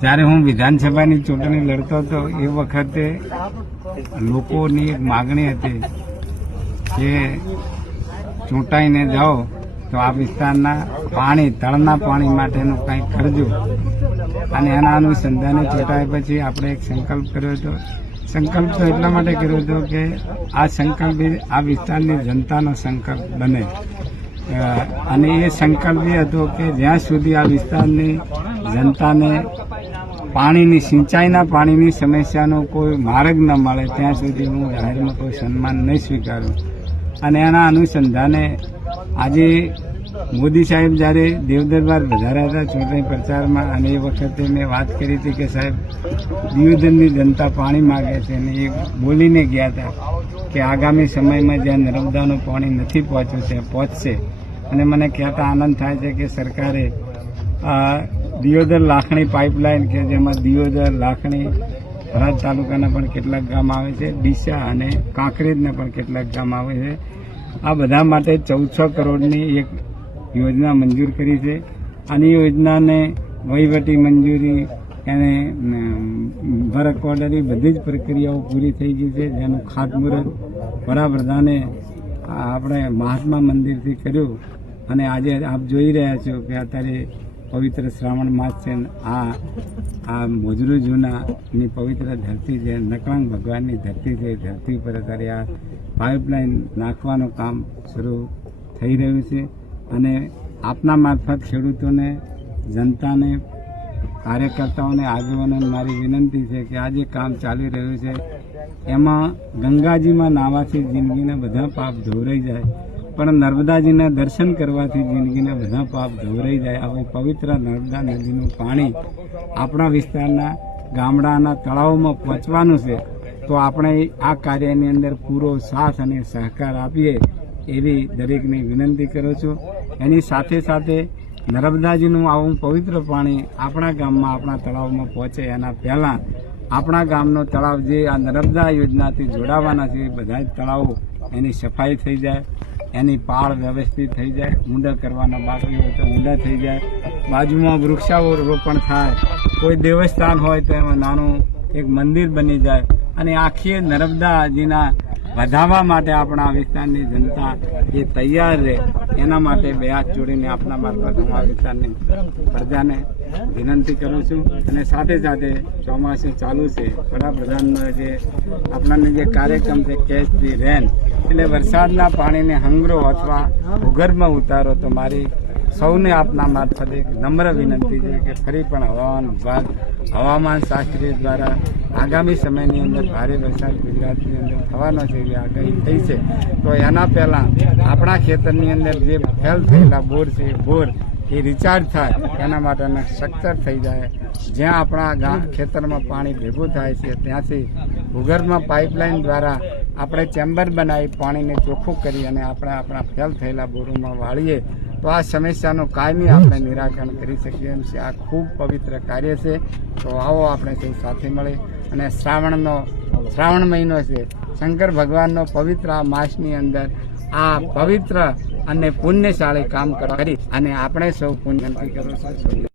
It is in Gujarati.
જ્યારે હું વિધાનસભાની ચૂંટણી લડતો હતો એ વખતે લોકોની એક માગણી હતી કે ચૂંટાઈને જાઓ તો આ વિસ્તારના પાણી, તળના પાણી માટેનું કંઈક કરજો. અને એના અનુસંધાને ચૂંટાયા પછી આપણે એક સંકલ્પ કર્યો હતો. સંકલ્પ તો એટલા માટે કર્યો હતો કે આ સંકલ્પ આ વિસ્તારની જનતાનો સંકલ્પ બને. અને એ સંકલ્પ એ હતો કે જ્યાં સુધી આ વિસ્તારની જનતાને પાણીની, સિંચાઈના પાણીની સમસ્યાનો કોઈ માર્ગ ન મળે ત્યાં સુધી હું જાહેરમાં કોઈ સન્માન નહીં સ્વીકારું. અને એના અનુસંધાને આજે મોદી સાહેબ જ્યારે દેવદરબાર વધાર્યા હતા ચૂંટણી પ્રચારમાં, અને એ વખતે મેં વાત કરી હતી કે સાહેબ દિયોદરની જનતા પાણી માગે છે, અને એ બોલીને ગયા હતા કે આગામી સમયમાં જ્યાં નર્મદાનું પાણી નથી પહોંચ્યું ત્યાં પહોંચશે. અને મને કહેતા આનંદ થાય છે કે સરકારે દિયોદર લાખણી પાઇપલાઇન, કે જેમાં દિયોદર, લાખણી, થરાદ તાલુકાના પણ કેટલાક ગામ આવે છે, ડીસા અને કાંકરેજના પણ કેટલાક ગામ આવે છે, આ બધા માટે 1400 કરોડની એક યોજના મંજૂર કરી છે. અને એ યોજનાને વહીવટી મંજૂરી, એને વર્ક ઓર્ડર, એ બધી જ પ્રક્રિયાઓ પૂરી થઈ ગઈ છે, જેનું ખાતમુહૂર્ત વડાપ્રધાને આપણે મહાત્મા મંદિરથી કર્યું. અને આજે આપ જોઈ રહ્યા છો કે અત્યારે પવિત્ર શ્રાવણ માસ છે. આ મોજરૂ જૂનાની પવિત્ર ધરતી છે, નકળંગ ભગવાનની ધરતી છે. ધરતી પર અત્યારે આ પાઇપલાઇન નાખવાનું કામ શરૂ થઈ રહ્યું છે. અને આપના મારફત ખેડૂતોને, જનતાને, કાર્યકર્તાઓને, આગેવાનોને મારી વિનંતી છે કે આ જે કામ ચાલી રહ્યું છે એમાં ગંગાજીમાં નાહવાથી જિંદગીના બધા પાપ ધોવરાઈ જાય, પણ નર્મદાજીના દર્શન કરવાથી જિંદગીના બધા પાપ ધોવરાઈ જાય. હવે પવિત્ર નર્મદા નદીનું પાણી આપણા વિસ્તારના ગામડાના તળાવોમાં પહોંચવાનું છે, તો આપણે આ કાર્યની અંદર પૂરો સાથ અને સહકાર આપીએ એવી દરેકને વિનંતી કરું છું. એની સાથે સાથે નર્મદાજીનું આવું પવિત્ર પાણી આપણા ગામમાં, આપણા તળાવમાં પહોંચે એના પહેલાં આપણા ગામનો તળાવ જે આ નર્મદા યોજનાથી જોડાવાના છે એ બધા જ તળાવો એની સફાઈ થઈ જાય, એની પાળ વ્યવસ્થિત થઈ જાય, ઊંડા કરવાના બાકી હોય તો ઊંડા થઈ જાય, બાજુમાં વૃક્ષારોપણ થાય, કોઈ દેવસ્થાન હોય તો એમાં નાનું એક મંદિર બની જાય. અને આખી નર્મદાજીના વધારવા માટે આપણા વિસ્તારની જનતા એ તૈયાર રહે, એના માટે બે હાથ જોડીને આપના મારફત હું આ વિસ્તારની પ્રજાને વિનંતી કરું છું. અને સાથે સાથે ચોમાસું ચાલુ છે, વડાપ્રધાનનો જે આપણાને જે કાર્યક્રમ છે કેચ ધી રેન, એટલે વરસાદના પાણીને હંગરો અથવા ભૂગર્ભમાં ઉતારો. તો મારી સૌને આપના મારફતે એક નમ્ર વિનંતી છે કે ફરી પણ હવામાન વિભાગ, હવામાન શાસ્ત્રી દ્વારા આગામી સમયની અંદર ભારે વરસાદ ગુજરાતની અંદર થવાનો છે એવી આગાહી થઈ છે. તો એના પહેલાં આપણા ખેતરની અંદર જે ફેલ થયેલા બોર છે એ બોર એ રિચાર્જ થાય, એના માટેના સ્ટ્રક્ચર થઈ જાય. જ્યાં આપણા ખેતરમાં પાણી ભેગું થાય છે ત્યાંથી ભૂગર્ભમાં પાઇપલાઇન દ્વારા આપણે ચેમ્બર બનાવી પાણીને ચોખ્ખું કરી અને આપણે આપણા ફેલ થયેલા બોરોમાં વાળીએ તો આ સમસ્યાનું કાયમી આપણે નિરાકરણ કરી શકીએ એમ છે. આ ખૂબ પવિત્ર કાર્ય છે. તો આવો આપણે સૌ સાથે મળી. અને શ્રાવણ મહિનો છે, શંકર ભગવાનનો પવિત્ર આ માસની અંદર આ પવિત્ર અને પુણ્યશાળી કામ કરી અને આપણે સૌ પુણ્ય કરું છું.